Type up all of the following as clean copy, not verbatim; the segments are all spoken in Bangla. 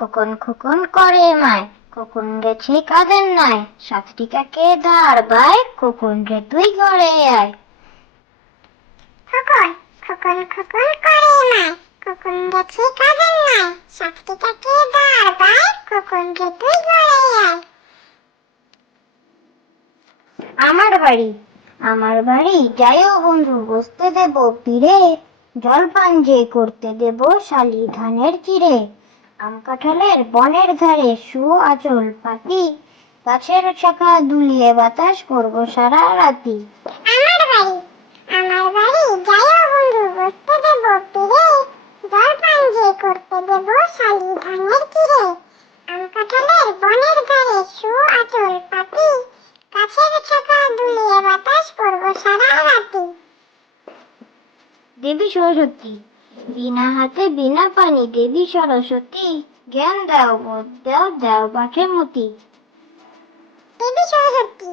খোকন খোকন করে মায়, খোকন গেছে কাদের নাই, সাতটি কাকে দাঁড় বায়, খোকন রে তুই ঘরে আয়। খোকন খোকন খোকন করে মায়, খোকন গেছে কাজের নাই, সাতটি কাকে দাঁড় বায়, খোকন রে তুই ঘরে আয়। আমার বাড়ি যাইও বন্ধু, বসতে দেব পীরে, জলপান যে করতে দেব শালি ধানের চিড়ে। আম কাঁঠালের বনের ধারে শুও আঁচল পাতি, গাছের শাখা দুলিয়ে বাতাস করবো সারা রাতি। আমার বাড়ি যাইও বন্ধু, বসতে দেব পীরে, জলপান যে করতে দেব শালি ধানের চিড়ে। আম কাঁঠালের বনের ধারে শুও আঁচল পাতি, গাছের শাখা দুলিয়ে বাতাস করব সারা রাতি। দেবী সরস্বতী, বিনা হাতে বিনা পানি দেবী সরস্বতী, জ্ঞান দাও বোধ দাও দাও বাঁকে মতি। দেবী সরস্বতী,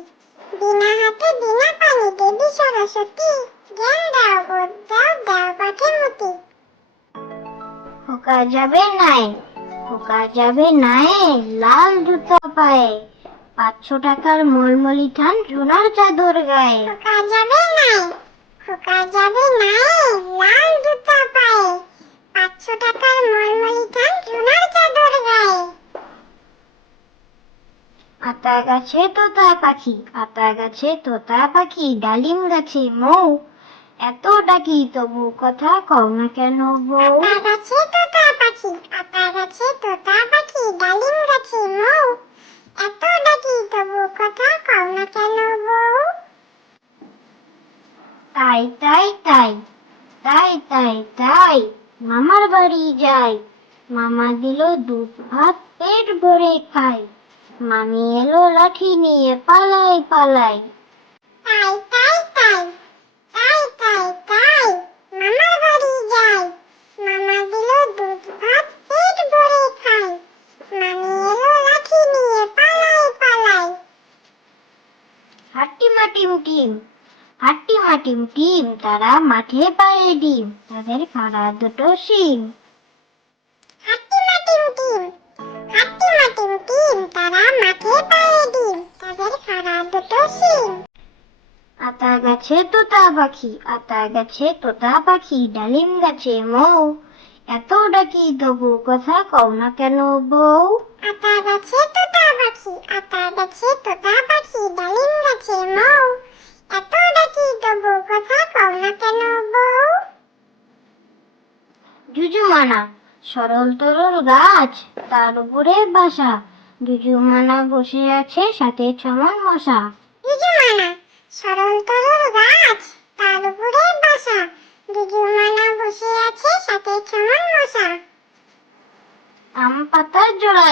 বিনা হাতে বিনা পানি দেবী সরস্বতী, জ্ঞান দাও বোধ দাও দাও বাঁকে মতি। খোকা যাবে নাই লাল জুতো পায়ে, 500 টাকার মলমলি ঠান সোনার চাদর গায়ে। খোকা যাবে নাই লাল জুতা পায়ে, 500 টাকার মলমলি ঠান সোনার চাদর গায়ে। আতা গাছে তোতা পাখি, ডালিম গাছে মৌ, এত ডাকি তবু কথা কও না কেন বউ। আতা গাছে তোতা পাখি, ডালিম গাছে মৌ, এত ডাকি তবু কথা কও না কেন বউ। তাই মামার বাড়ি যাই, মামা দিল দুধ ভাত পেট ভরে খাই, মামি এলো লাঠি নিয়ে পালাই পালাই। তাই মামার বাড়ি যাই, মামা দিল দুধ ভাত পেট ভরে খাই, মামি এলো লাঠি নিয়ে পালাই পালাই। হাট্টিমা টিম তারা মাঠে পায়ে ডিম, তাদের খাড়া দুটো শিং। হাট্টিমা টিম তারা মাঠে পায়ে ডিম, তাদের খাড়া দুটো শিং। আতা গাছে তোতা পাখি, ডালিম গাছে মৌ, এত ডাকি তবু কথা কও না কেন বউ। আতা গাছে তোতা পাখি, ডালিম গাছে মৌ, এত ডাকি তবু কথা কও না কেন বউ। জুজুমানা, সরল তরল গাছ, তার উপরে বাসা, জুজুমানা বসে আছে সাথে ছমন মশা। জুজুমানা, সরল তরল গাছ, তার উপরে বাসা, জুজুমানা বসে আছে সাথে ছমন মশা। আম পাতা জোড়া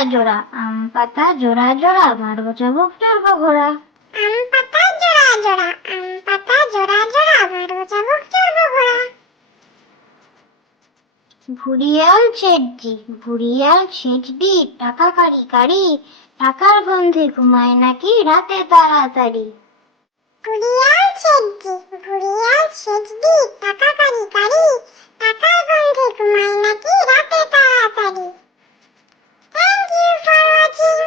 জোড়া, মারবো চাবুক চড়বো ঘোড়া। আম পাতা জোড়া জোড়া, মারবো চাবুক চড়বো ঘোড়া। ভুরিয়াল ছেচডি, টাকা কারি, টাকার গন্ধে ঘুমায় নাকি রাতে তাড়াতাড়ি। ভুরিয়াল ছেচডি, টাকা কারি, টাকার গন্ধে ঘুমায় নাকি রাতে তাড়াতাড়ি। Thank you for watching.